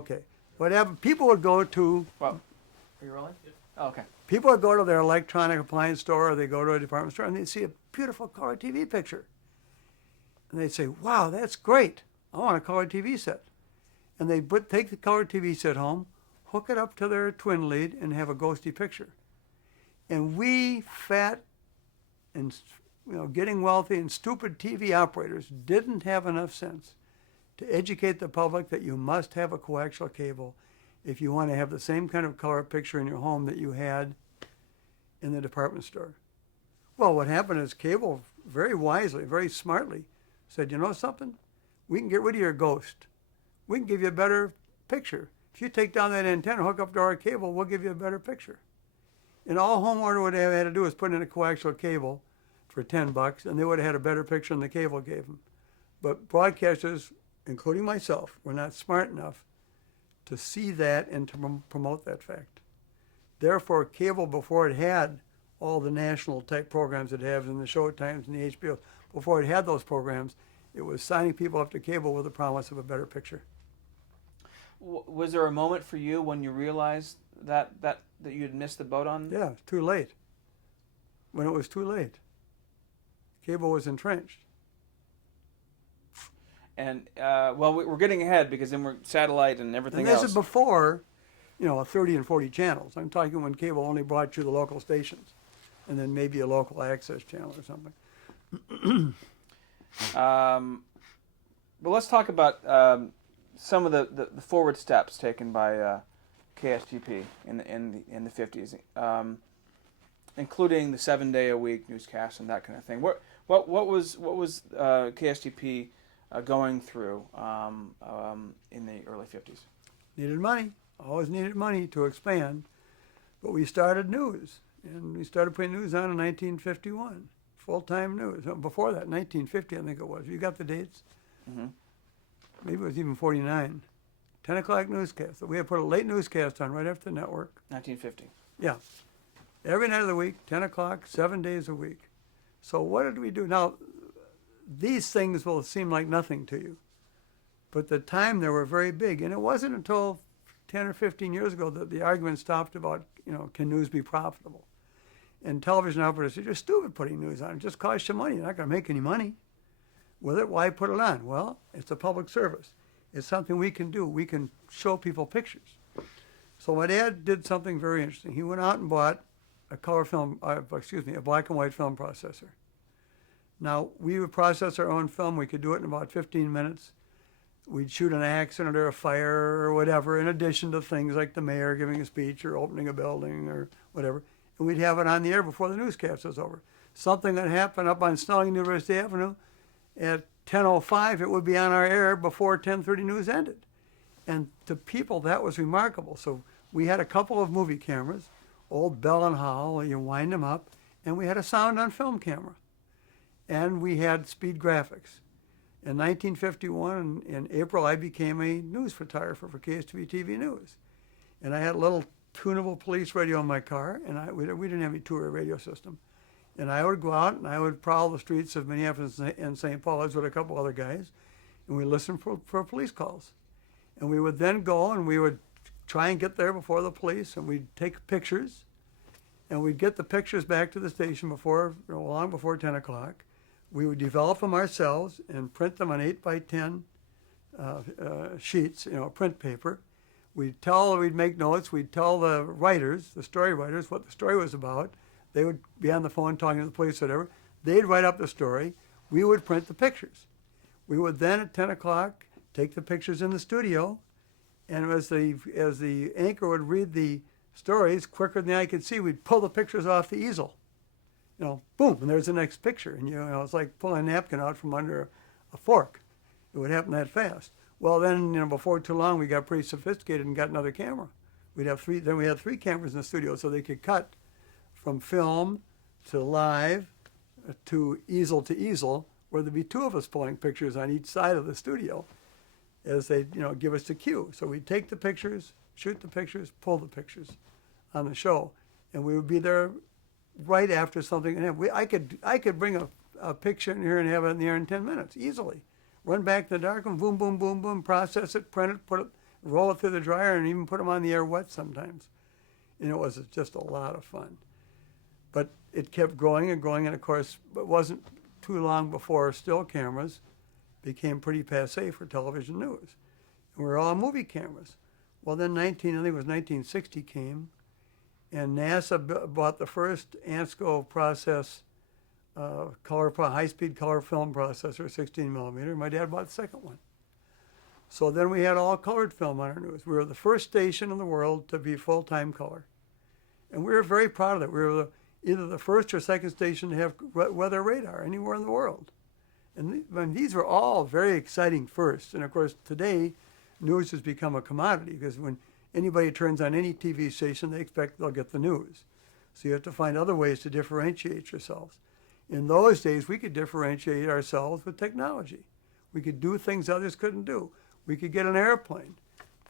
Okay. What happened? People would go to. Well, are you rolling? Oh, okay. People would go to their electronic appliance store or they go to a department store and they'd see a beautiful color TV picture. And they'd say, wow, that's great. I want a color TV set. And they'd take the color TV set home, hook it up to their twin lead, and have a ghosty picture. And we fat and getting wealthy and stupid TV operators didn't have enough sense to educate the public that you must have a coaxial cable if you want to have the same kind of color picture in your home that you had in the department store. Well, what happened is cable very wisely, very smartly said, you know something? We can get rid of your ghost. We can give you a better picture. If you take down that antenna, hook up to our cable, we'll give you a better picture. And all homeowner would have had to do is put in a coaxial cable for $10, and they would have had a better picture than the cable gave them. But broadcasters, including myself, were not smart enough to see that and to promote that fact. Therefore, cable, before it had all the national type programs it has in the Showtimes and the HBO, before it had those programs, it was signing people up to cable with the promise of a better picture. Was there a moment for you when you realized that you had missed the boat on? Yeah, too late. When it was too late. Cable was entrenched. And, well, we're getting ahead because then we're satellite and everything else. And else. this is before, 30 and 40 channels. I'm talking when cable only brought you the local stations and then maybe a local access channel or something. But let's talk about some of the forward steps taken by KSTP in the 50s, including the 7-day-a-week newscast and that kind of thing. What was KSTP going through in the early 50s? Needed money. Always needed money to expand. But we started news, and we started putting news on in 1951. Full-time news. Before that, 1950, I think it was. You got the dates? Mm-hmm. Maybe it was even 49. 10 o'clock newscast. We had put a late newscast on right after the network. 1950. Yeah. Every night of the week, 10 o'clock, 7 days a week. So what did we do? Now, these things will seem like nothing to you. But at the time, they were very big. And it wasn't until 10 or 15 years ago that the argument stopped about, can news be profitable? And television operators said, you're stupid putting news on. It just costs you money. You're not going to make any money with it. Why put it on? Well, it's a public service. It's something we can do. We can show people pictures. So my dad did something very interesting. He went out and bought a black and white film processor. Now, we would process our own film. We could do it in about 15 minutes. We'd shoot an accident or a fire or whatever, in addition to things like the mayor giving a speech or opening a building or whatever. And we'd have it on the air before the newscast was over. Something that happened up on Snelling University Avenue at 10:05, it would be on our air before 10:30 news ended. And to people, that was remarkable. So we had a couple of movie cameras, old Bell and Howell, you wind them up, and we had a sound on film camera. And we had speed graphics. In 1951, in April, I became a news photographer for KSTV TV News. And I had a little tunable police radio in my car, and we didn't have any two-way radio system. And I would go out and I would prowl the streets of Minneapolis and St. Paul with a couple other guys, and we listened for police calls. And we would then go and we would try and get there before the police, and we'd take pictures, and we'd get the pictures back to the station long before 10 o'clock. We would develop them ourselves and print them on 8 by 10 sheets, print paper. We'd make notes. We'd tell the writers, the story writers, what the story was about. They would be on the phone talking to the police, whatever. They'd write up the story. We would print the pictures. We would then, at 10 o'clock, take the pictures in the studio, and as the anchor would read the stories quicker than I could see, we'd pull the pictures off the easel. Boom, and there's the next picture. And it's like pulling a napkin out from under a fork. It would happen that fast. Well, then, before too long, we got pretty sophisticated and got another camera. We had three cameras in the studio, so they could cut from film to live to easel, where there'd be two of us pulling pictures on each side of the studio as they, give us the cue. So we'd take the pictures, shoot the pictures, pull the pictures on the show, and we would be there right after something. And I could bring a picture in here and have it in the air in 10 minutes easily. Run back to the dark room, boom, boom, boom, boom, process it, print it, put it roll it through the dryer, and even put them on the air wet sometimes. And it was just a lot of fun. But it kept growing and growing, and of course, it wasn't too long before still cameras became pretty passé for television news. And we were all movie cameras. Well, then I think it was 1960 came, and NASA bought the first Ansco process, high-speed color film processor, 16 millimeter. My dad bought the second one. So then we had all colored film on our news. We were the first station in the world to be full-time color. And we were very proud of that. We were either the first or second station to have weather radar anywhere in the world. And these were all very exciting firsts. And of course, today, news has become a commodity because when anybody turns on any TV station, they expect they'll get the news. So you have to find other ways to differentiate yourselves. In those days, we could differentiate ourselves with technology. We could do things others couldn't do. We could get an airplane,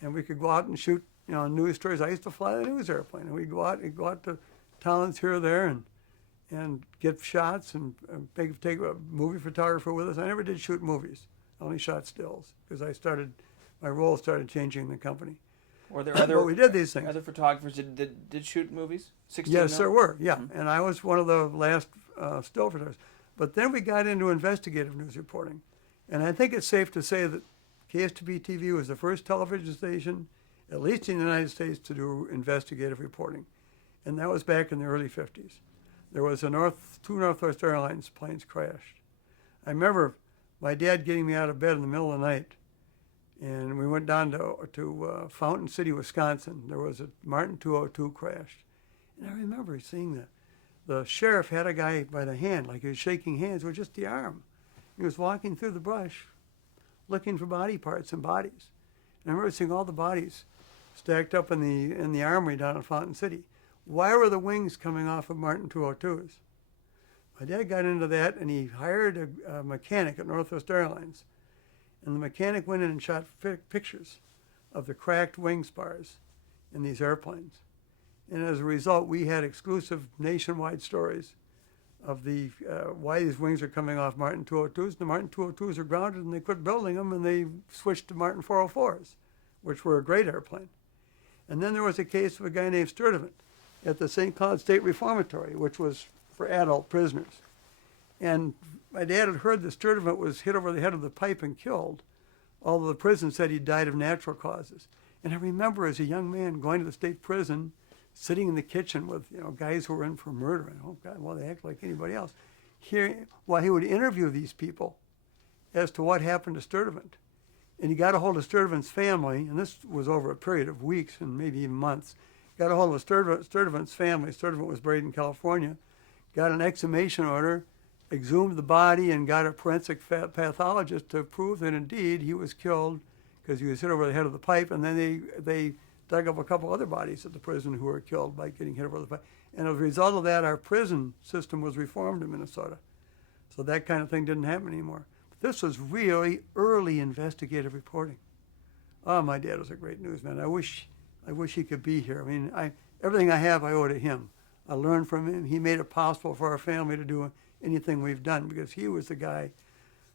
and we could go out and shoot, news stories. I used to fly the news airplane, and we'd go out to towns here or there and get shots and take a movie photographer with us. I never did shoot movies. I only shot stills because my role started changing in the company. Were there other? But we did these things. Other photographers did shoot movies? 16 Yes, there were. Yeah, Mm-hmm. and I was one of the last still photographers. But then we got into investigative news reporting, and I think it's safe to say that KSTP TV was the first television station, at least in the United States, to do investigative reporting, and that was back in the early 50s. There was two Northwest Airlines planes crashed. I remember my dad getting me out of bed in the middle of the night, and we went down to Fountain City, Wisconsin. There was a Martin 202 crashed, and I remember seeing the sheriff had a guy by the hand, like he was shaking hands with just the arm. He was walking through the brush, looking for body parts and bodies. And I remember seeing all the bodies stacked up in the armory down in Fountain City. Why were the wings coming off of Martin 202s? My dad got into that, and he hired a mechanic at Northwest Airlines. And the mechanic went in and shot pictures of the cracked wing spars in these airplanes. And as a result, we had exclusive nationwide stories of why these wings are coming off Martin 202s. The Martin 202s are grounded, and they quit building them, and they switched to Martin 404s, which were a great airplane. And then there was a case of a guy named Sturtevant at the St. Cloud State Reformatory, which was for adult prisoners. And my dad had heard that Sturtevant was hit over the head with a pipe and killed, although the prison said he died of natural causes. And I remember as a young man going to the state prison, sitting in the kitchen with guys who were in for murder. And, oh God, well, they act like anybody else. While he would interview these people as to what happened to Sturtevant. And he got a hold of Sturtevant's family, and this was over a period of weeks and maybe even months. Got a hold of Sturtevant's family. Sturtevant was buried in California. Got an exhumation order, exhumed the body, and got a forensic pathologist to prove that indeed he was killed because he was hit over the head of the pipe. And then they dug up a couple other bodies at the prison who were killed by getting hit over the pipe. And as a result of that, our prison system was reformed in Minnesota. So that kind of thing didn't happen anymore. But this was really early investigative reporting. Oh, my dad was a great newsman. I wish he could be here. I mean, everything I have, I owe to him. I learned from him. He made it possible for our family to do anything we've done because he was the guy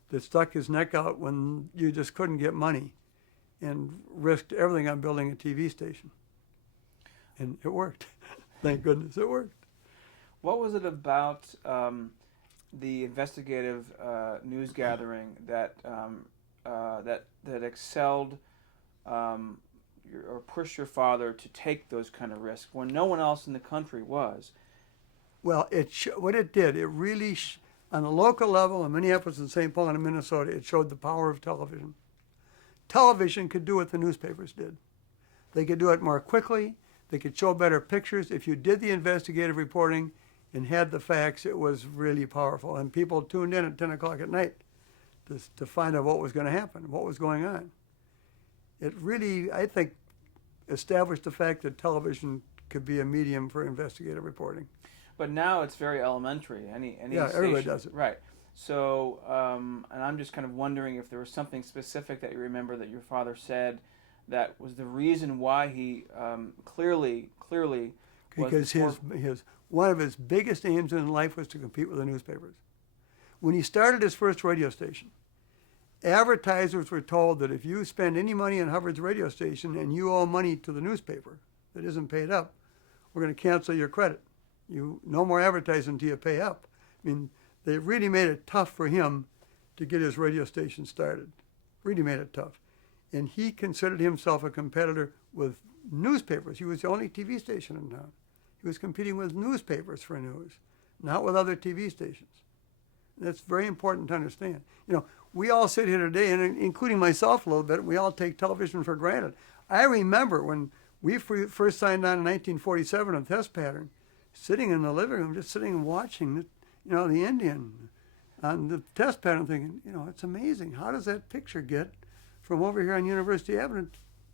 that stuck his neck out when you just couldn't get money and risked everything on building a TV station. And it worked. Thank goodness it worked. What was it about the investigative news gathering that excelled or pushed your father to take those kind of risks when no one else in the country was? Well, what it did, it really, on the local level in Minneapolis and St. Paul and in Minnesota, it showed the power of television. Television could do what the newspapers did. They could do it more quickly. They could show better pictures. If you did the investigative reporting and had the facts, it was really powerful. And people tuned in at 10 o'clock at night to find out what was going to happen, what was going on. It really, I think, established the fact that television could be a medium for investigative reporting. But now it's very elementary. Any yeah, station, everybody does it. Right. So, and I'm just kind of wondering if there was something specific that you remember that your father said that was the reason why he clearly was because his one of his biggest aims in life was to compete with the newspapers. When he started his first radio station, advertisers were told that if you spend any money on Hubbard's radio station and you owe money to the newspaper that isn't paid up, we're going to cancel your credit. No more advertising until you pay up. I mean, they really made it tough for him to get his radio station started. Really made it tough. And he considered himself a competitor with newspapers. He was the only TV station in town. He was competing with newspapers for news, not with other TV stations. That's very important to understand. We all sit here today, and including myself a little bit, we all take television for granted. I remember when we first signed on in 1947 on Test Pattern, sitting in the living room, just sitting and watching, the Indian on the Test Pattern, thinking, it's amazing. How does that picture get from over here on University Avenue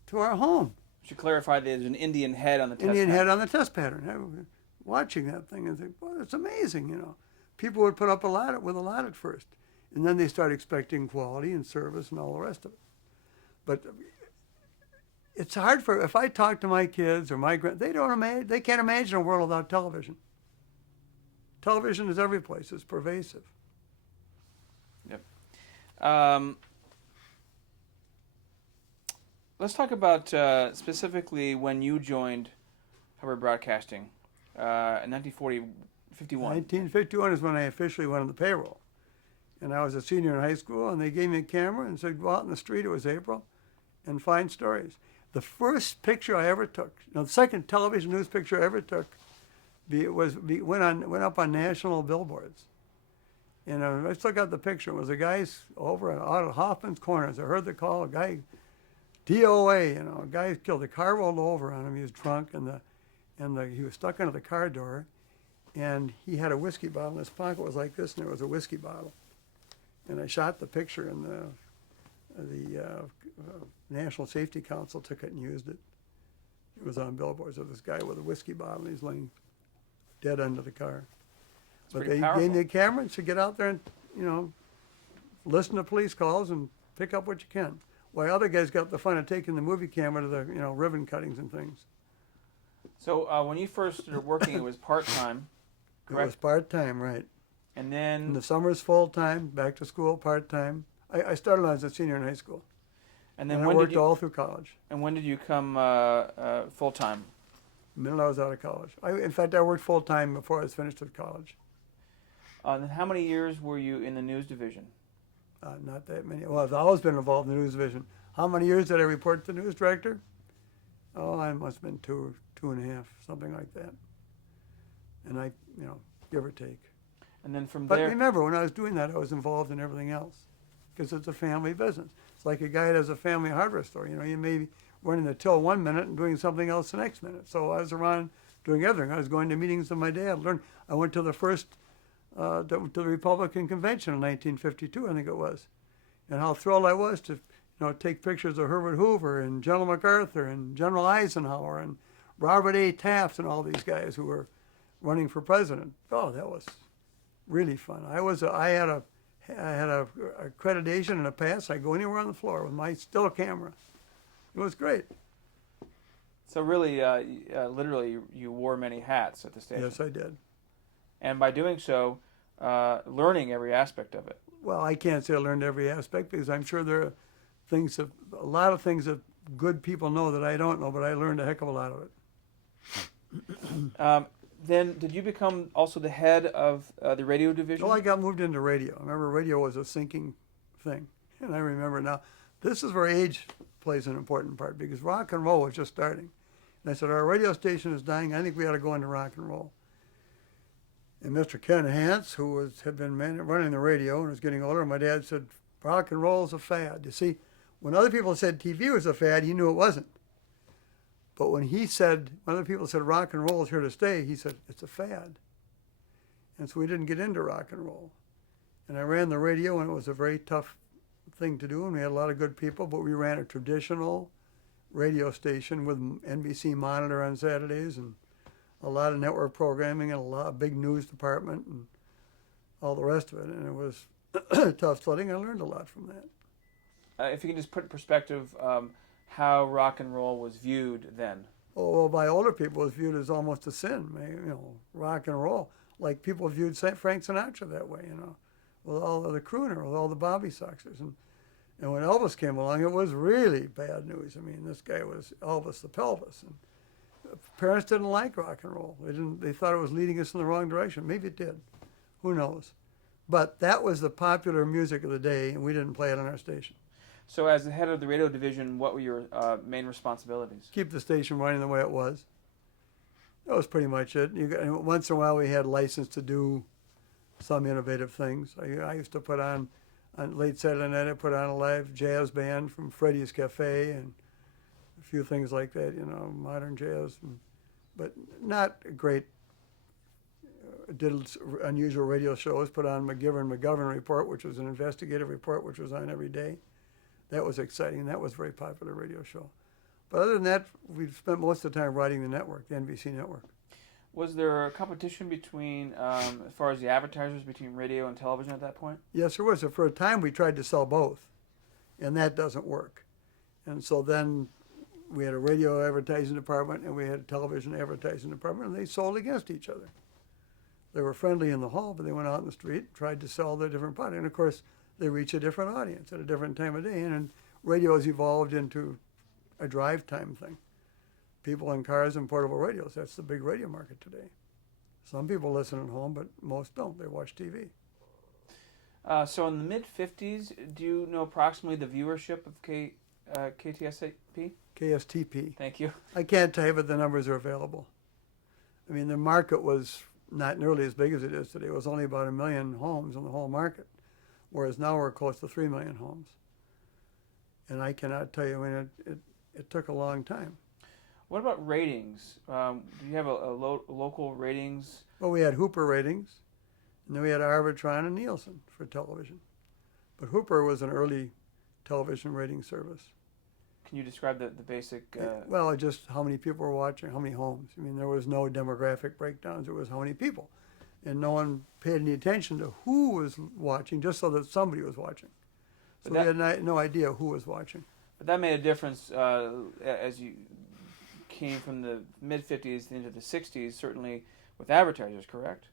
to our home? Should clarify there's an Indian head on the test Indian pattern. head on the Test Pattern. I was watching that thing and think, well, it's amazing, People would put up with a lot at first. And then they start expecting quality and service and all the rest of it. But it's hard if I talk to my kids or they can't imagine a world without television. Television is every place. It's pervasive. Yep. Let's talk about specifically when you joined Hubbard Broadcasting in 1951. 1951 is when I officially went on the payroll. And I was a senior in high school, and they gave me a camera and said, go out in the street, it was April, and find stories. The first picture I ever took, the second television news picture I ever took, went up on national billboards. And I still got the picture. It was a guy over out of Hoffman's Corners. I heard the call, a guy, DOA, a guy killed, a car rolled over on him, he was drunk, and he was stuck under the car door, and he had a whiskey bottle in his pocket. It was like this, and there was a whiskey bottle. And I shot the picture, and the National Safety Council took it and used it. It was on billboards of this guy with a whiskey bottle, and he's laying dead under the car. But they gave me a camera and said, get out there and, listen to police calls and pick up what you can. While other guys got the fun of taking the movie camera to the, ribbon cuttings and things. So when you first started working, it was part-time, correct? It was part-time, right. And then... In the summers, full-time, back to school, part-time. I started as a senior in high school. And then I worked all through college. And when did you come full-time? The minute I was out of college. In fact, I worked full-time before I was finished with college. And how many years were you in the news division? Not that many. Well, I've always been involved in the news division. How many years did I report to the news director? Oh, I must have been two and a half, something like that. And I, give or take. And then from there... But there... remember, when I was doing that, I was involved in everything else. Because it's a family business. It's like a guy that has a family hardware store. You may be running the till 1 minute and doing something else the next minute. So I was around doing everything. I was going to meetings with my dad. I went to the first, to the Republican convention in 1952, I think it was. And how thrilled I was to, take pictures of Herbert Hoover and General MacArthur and General Eisenhower and Robert A. Taft and all these guys who were running for president. Oh, that was really fun. I had a accreditation and a pass. I go anywhere on the floor with my still camera. It was great. So really, literally, you wore many hats at the station. Yes, I did. And by doing so, learning every aspect of it. Well, I can't say I learned every aspect because I'm sure there are a lot of things that good people know that I don't know, but I learned a heck of a lot of it. Then did you become also the head of the radio division? Well, I got moved into radio. I remember radio was a sinking thing. And I remember now, this is where age plays an important part because rock and roll was just starting. And I said, our radio station is dying. I think we ought to go into rock and roll. And Mr. Ken Hance, who had been running the radio and was getting older, my dad said, rock and roll is a fad. You see, when other people said TV was a fad, he knew it wasn't. But when other people said rock and roll is here to stay, he said, it's a fad. And so we didn't get into rock and roll. And I ran the radio, and it was a very tough thing to do, and we had a lot of good people, but we ran a traditional radio station with NBC Monitor on Saturdays and a lot of network programming and a lot of big news department and all the rest of it. And it was tough sledding. I learned a lot from that. If you can just put in perspective how rock and roll was viewed then. Oh, well, by older people, it was viewed as almost a sin. Rock and roll. Like people viewed Frank Sinatra that way, with all of the crooner, with all the Bobby Soxers. And And when Elvis came along, it was really bad news. I mean, this guy was Elvis the Pelvis. And parents didn't like rock and roll. They thought it was leading us in the wrong direction. Maybe it did. Who knows? But that was the popular music of the day, and we didn't play it on our station. So as the head of the radio division, what were your main responsibilities? Keep the station running the way it was. That was pretty much it. Once in a while, we had license to do some innovative things. I used to put on late Saturday night, I put on a live jazz band from Freddie's Cafe and a few things like that, modern jazz. But not great. Did unusual radio shows, put on McGivern Report, which was an investigative report, which was on every day. That was exciting, and that was a very popular radio show. But other than that, we spent most of the time writing the network, the NBC network. Was there a competition between, as far as the advertisers, between radio and television at that point? Yes, there was. For a time, we tried to sell both, and that doesn't work. And so then we had a radio advertising department, and we had a television advertising department, and they sold against each other. They were friendly in the hall, but they went out in the street, tried to sell their different product. And of course, they reach a different audience at a different time of day. And radio has evolved into a drive time thing. People in cars and portable radios, that's the big radio market today. Some people listen at home, but most don't. They watch TV. So in the mid-'50s, do you know approximately the viewership of KTSP? KSTP. Thank you. I can't tell you, but the numbers are available. I mean, the market was not nearly as big as it is today. It was only about 1 million homes in the whole market, whereas now we're close to 3 million homes. And I cannot tell you, I mean, it took a long time. What about ratings? Do you have a local ratings? Well, we had Hooper ratings, and then we had Arbitron and Nielsen for television. But Hooper was an early television rating service. Can you describe the basic? Well, just how many people were watching, how many homes. I mean, there was no demographic breakdowns. It was how many people. And no one paid any attention to who was watching, just so that somebody was watching. So we had no idea who was watching. But that made a difference as you came from the mid-'50s into the '60s, certainly with advertisers, correct?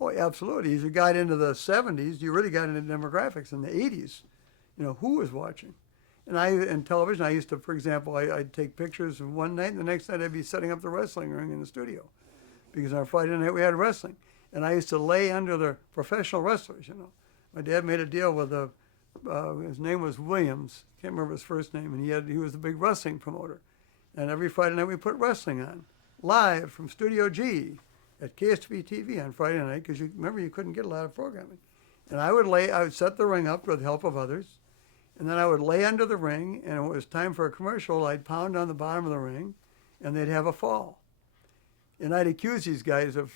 Oh, absolutely. As you got into the '70s, you really got into demographics. In the '80s, who was watching? And in television, I used to, for example, I'd take pictures of one night, and the next night I'd be setting up the wrestling ring in the studio. Because on Friday night we had wrestling. And I used to lay under the professional wrestlers, My dad made a deal with his name was Williams, can't remember his first name, and he was the big wrestling promoter. And every Friday night we put wrestling on, live from Studio G at KSTP TV on Friday night, because remember you couldn't get a lot of programming. And I would set the ring up with the help of others, and then I would lay under the ring, and when it was time for a commercial, I'd pound on the bottom of the ring, and they'd have a fall. And I'd accuse these guys of,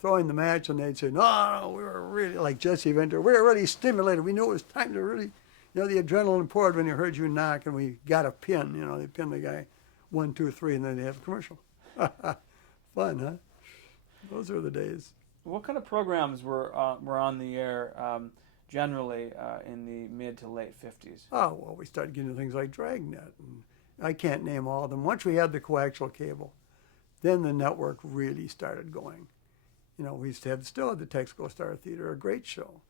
throwing the match, and they'd say, no, we were really, like Jesse Venter, we were really stimulated. We knew it was time to really, the adrenaline poured when they heard you knock, and we got a pin. They pinned the guy 1, 2, 3, and then they have a commercial. Fun, huh? Those are the days. What kind of programs were on the air generally in the mid to late '50s? Oh, well, we started getting things like Dragnet, and I can't name all of them. Once we had the coaxial cable, then the network really started going. We used to have the Texaco Star Theater, a great show.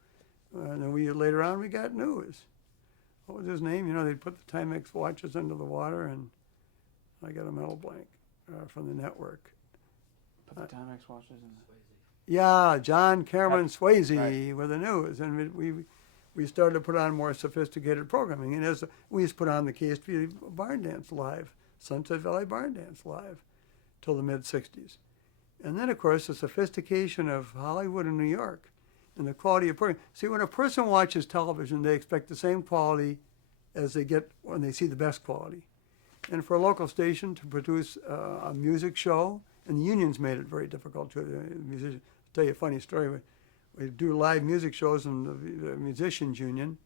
And then later on we got news. What was his name? They'd put the Timex watches under the water, and I got a mental blank from the network. Put the Timex watches in the... Yeah, John Cameron Swayze right. with the news. And we started to put on more sophisticated programming. And we used to put on the KSTP Barn Dance live, Sunset Valley Barn Dance live, till the mid-'60s. And then, of course, the sophistication of Hollywood and New York and the quality of programming. See, when a person watches television, they expect the same quality as they get when they see the best quality. And for a local station to produce a music show, and the unions made it very difficult to the musicians. I'll tell you a funny story. We do live music shows in the Musicians Union.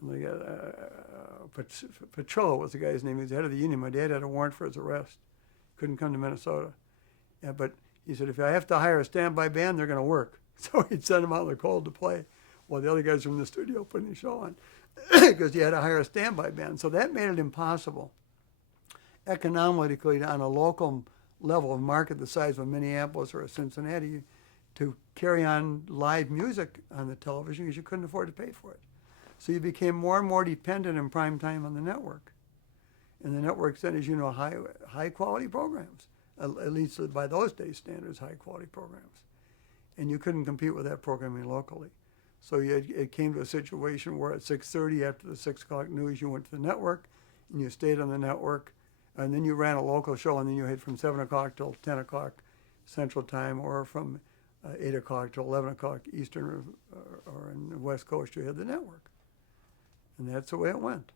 And we got Petrillo was the guy's name. He was the head of the union. My dad had a warrant for his arrest. Couldn't come to Minnesota. Yeah, but he said, if I have to hire a standby band, they're going to work. So he'd send them out in the cold to play while the other guys were in the studio putting the show on, because you had to hire a standby band. So that made it impossible economically on a local level of market the size of Minneapolis or a Cincinnati to carry on live music on the television, because you couldn't afford to pay for it. So you became more and more dependent in prime time on the network. And the network sent, as you know, high quality programs, at least by those days standards, high quality programs. And you couldn't compete with that programming locally. So it came to a situation where at 6:30 after the 6 o'clock news, you went to the network and you stayed on the network, and then you ran a local show, and then you had from 7 o'clock till 10 o'clock Central Time, or from 8 o'clock till 11 o'clock Eastern, or in the West Coast, you had the network. And that's the way it went.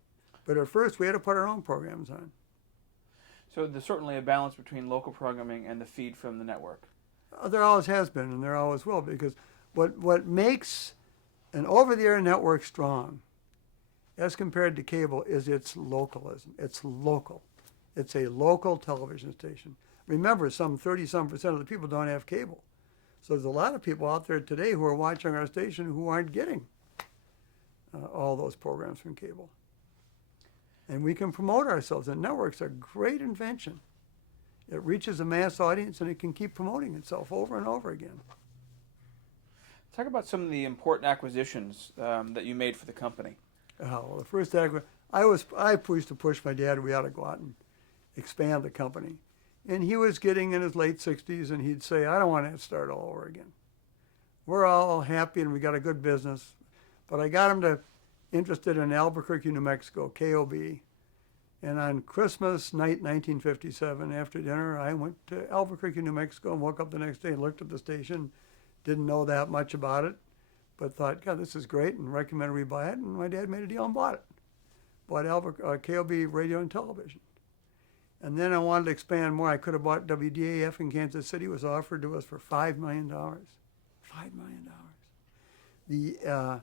But at first, we had to put our own programs on. So there's certainly a balance between local programming and the feed from the network. There always has been, and there always will, because what makes an over-the-air network strong, as compared to cable, is its localism. It's local. It's a local television station. Remember, some 30-some% of the people don't have cable. So there's a lot of people out there today who are watching our station who aren't getting all those programs from cable. And we can promote ourselves. And network's a great invention. It reaches a mass audience, and it can keep promoting itself over and over again. Talk about some of the important acquisitions that you made for the company. Well, the first I used to push my dad. We ought to go out and expand the company. And he was getting in his late 60s, and he'd say, I don't want to start all over again. We're all happy, and we got a good business. But I got him interested in Albuquerque, New Mexico, KOB. And on Christmas night, 1957, after dinner, I went to Albuquerque, New Mexico, and woke up the next day and looked at the station. Didn't know that much about it, but thought, God, this is great, and recommended we buy it. And my dad made a deal and bought it. Bought KOB Radio and Television. And then I wanted to expand more. I could have bought WDAF in Kansas City. It was offered to us for $5 million. $5 million. The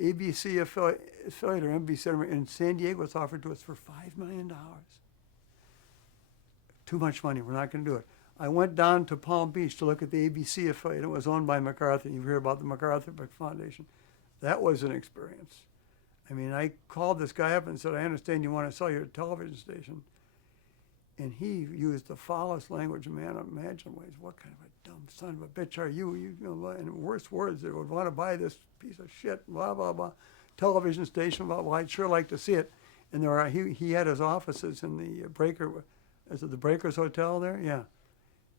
ABC affiliate, or NBC in San Diego, was offered to us for $5 million. Too much money. We're not going to do it. I went down to Palm Beach to look at the ABC affiliate. It was owned by MacArthur. You hear about the MacArthur Foundation. That was an experience. I mean, I called this guy up and said, I understand you want to sell your television station. And he used the foulest language a man imaginable. What kind of a dumb son of a bitch are you? And worse words, they would want to buy this piece of shit, blah, blah, blah, television station, blah, blah. I'd sure like to see it. And he had his offices in the Breaker, is it the Breakers Hotel there? Yeah.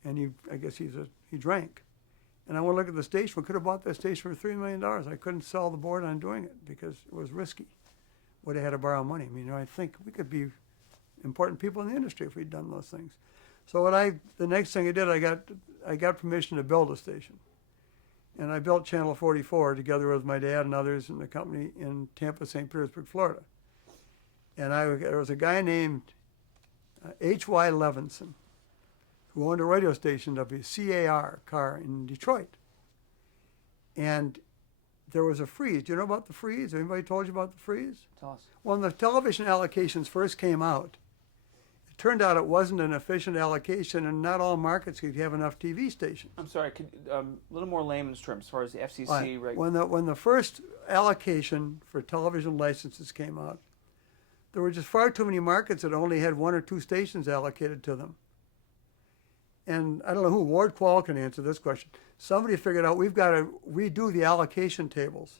And I guess he drank. And I want to look at the station. We could have bought that station for $3 million. I couldn't sell the board on doing it because it was risky. Would have had to borrow money. I mean, I think we could be important people in the industry if we'd done those things. So the next thing I did, I got permission to build a station. And I built Channel 44 together with my dad and others in the company in Tampa, St. Petersburg, Florida. And there was a guy named H.Y. Levinson, who owned a radio station, WCAR in Detroit. And there was a freeze. Do you know about the freeze? Anybody told you about the freeze? Tell us. When the television allocations first came out, it turned out it wasn't an efficient allocation, and not all markets could have enough TV stations. I'm sorry, a little more layman's terms as far as the FCC. Right. When the first allocation for television licenses came out, there were just far too many markets that only had 1 or 2 stations allocated to them. And I don't know who, Ward Quall can answer this question. Somebody figured out we've got to redo the allocation tables.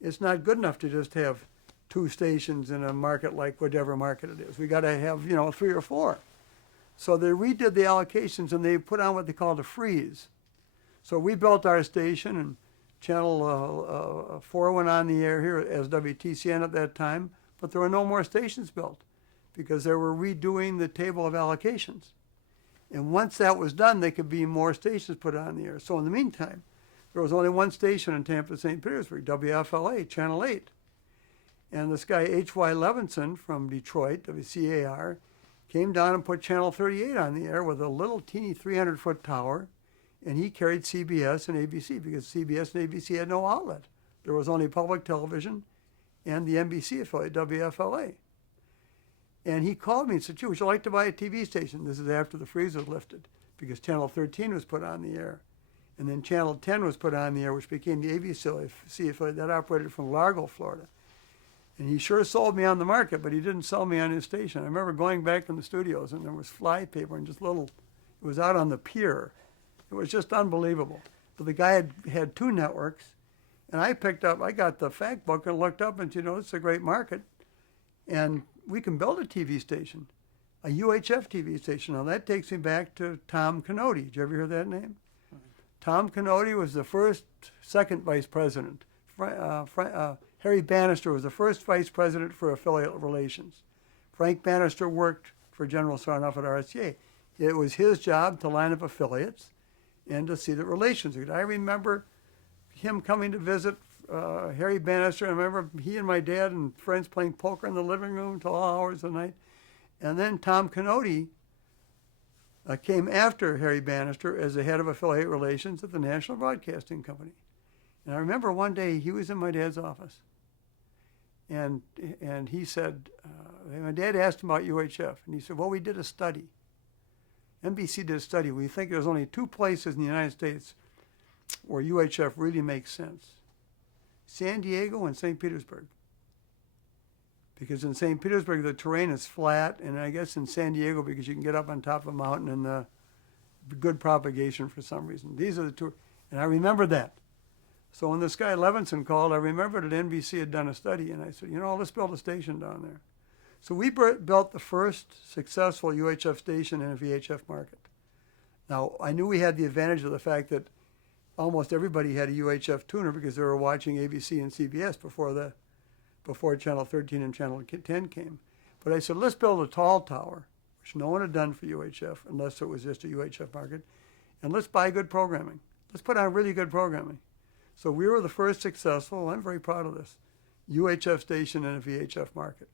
It's not good enough to just have 2 stations in a market like whatever market it is. We got to have 3 or 4. So they redid the allocations, and they put on what they called a freeze. So we built our station, and Channel 4 went on the air here as WTCN at that time, but there were no more stations built because they were redoing the table of allocations. And once that was done, there could be more stations put on the air. So in the meantime, there was only 1 station in Tampa, St. Petersburg, WFLA, Channel 8. And this guy, H.Y. Levinson from Detroit, WCAR, came down and put Channel 38 on the air with a little teeny 300-foot tower. And he carried CBS and ABC because CBS and ABC had no outlet. There was only public television and the NBC affiliate, WFLA. And he called me and said, gee, would you like to buy a TV station? This is after the freeze was lifted because Channel 13 was put on the air. And then Channel 10 was put on the air, which became the ABC affiliate that operated from Largo, Florida. And he sure sold me on the market, but he didn't sell me on his station. I remember going back from the studios, and there was fly paper and just little, it was out on the pier. It was just unbelievable. But the guy had 2 networks, And I got the fact book and looked up and, it's a great market. And we can build a TV station, a UHF TV station. Now that takes me back to Tom Canody. Did you ever hear that name? Tom Canody was the second vice president. Harry Bannister was the first vice president for affiliate relations. Frank Bannister worked for General Sarnoff at RCA. It was his job to line up affiliates and to see that relations were good. I remember him coming to visit Harry Bannister. I remember he and my dad and friends playing poker in the living room until all hours of the night. And then Tom Canody came after Harry Bannister as the head of affiliate relations at the National Broadcasting Company. And I remember one day he was in my dad's office. And he said, my dad asked him about UHF. And he said, well, we did a study. NBC did a study. We think there's only two places in the United States where UHF really makes sense. San Diego and St. Petersburg. Because in St. Petersburg, the terrain is flat, and I guess in San Diego, because you can get up on top of a mountain and the good propagation for some reason. These are the two, and I remember that. So when this guy Levinson called, I remembered that NBC had done a study, and I said, let's build a station down there. So we built the first successful UHF station in a VHF market. Now, I knew we had the advantage of the fact that almost everybody had a UHF tuner because they were watching ABC and CBS before Channel 13 and Channel 10 came. But I said, let's build a tall tower, which no one had done for UHF unless it was just a UHF market, and let's buy good programming. Let's put on really good programming. So we were the first successful, I'm very proud of this, UHF station in a VHF market.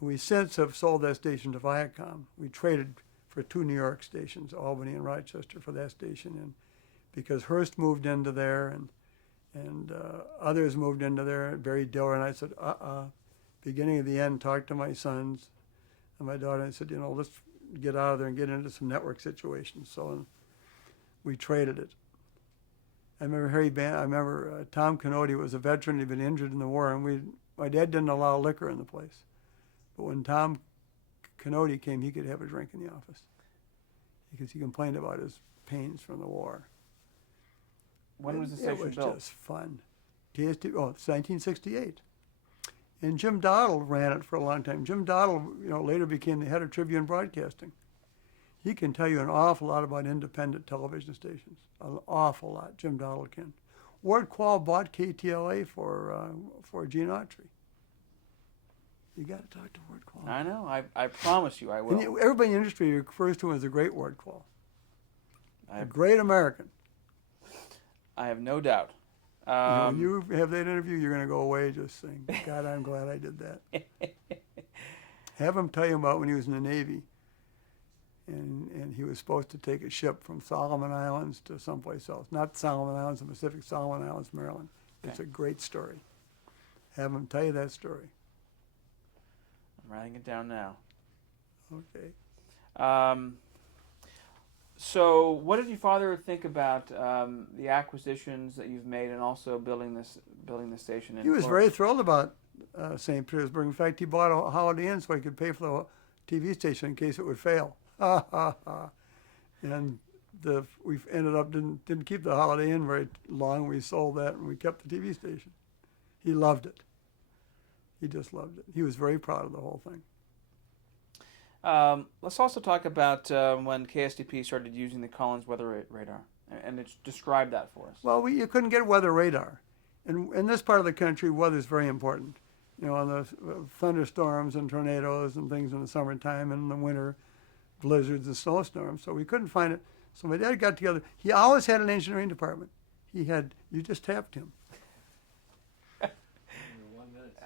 And we since have sold that station to Viacom. We traded for two New York stations, Albany and Rochester, for that station, and because Hearst moved into there and others moved into there, Barry Diller, and I said, beginning of the end, talk to my sons and my daughter, and I said, let's get out of there and get into some network situations. So we traded it. I remember Tom Canody was a veteran. He'd been injured in the war, and my dad didn't allow liquor in the place. But when Tom Canody came, he could have a drink in the office because he complained about his pains from the war. When was the station built? It was just fun. It's 1968. And Jim Dowdle ran it for a long time. Jim Dowdle, later became the head of Tribune Broadcasting. He can tell you an awful lot about independent television stations. An awful lot, Jim Dowdle can. Ward Quall bought KTLA for Gene Autry. You got to talk to Ward Quall. I know. I promise you I will. And everybody in the industry refers to him as a great Ward Quall. A great American. I have no doubt. When you have that interview, you're going to go away just saying, God, I'm glad I did that. Have him tell you about when he was in the Navy. And he was supposed to take a ship from Solomon Islands to someplace else. Not Solomon Islands, the Pacific, Solomon Islands, Maryland. Okay. It's a great story. Have him tell you that story. I'm writing it down now. Okay. So what did your father think about the acquisitions that you've made and also building this station? He was very thrilled about St. Petersburg. In fact, he bought a Holiday Inn so he could pay for the TV station in case it would fail. And we ended up didn't keep the Holiday Inn very long. We sold that and we kept the TV station. He loved it. He just loved it. He was very proud of the whole thing. Let's also talk about when KSTP started using the Collins weather radar, and describe that for us. Well, you couldn't get weather radar. And in this part of the country, weather is very important. On the thunderstorms and tornadoes and things in the summertime and in the winter, blizzards and snowstorms. So we couldn't find it. So my dad got together. He always had an engineering department. You just tapped him.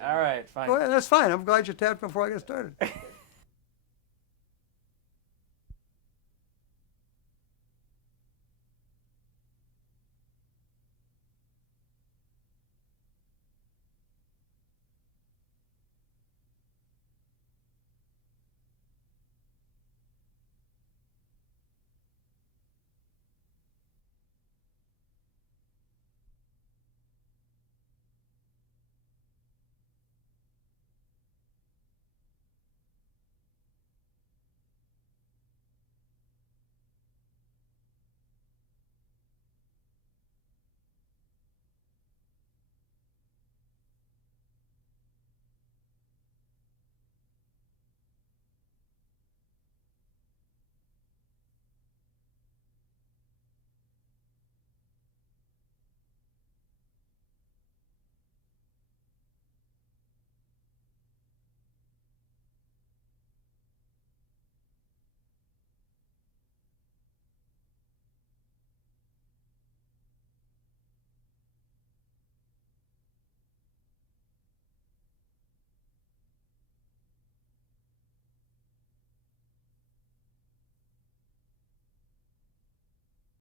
All right, fine. Go ahead, that's fine. I'm glad you tapped before I got started.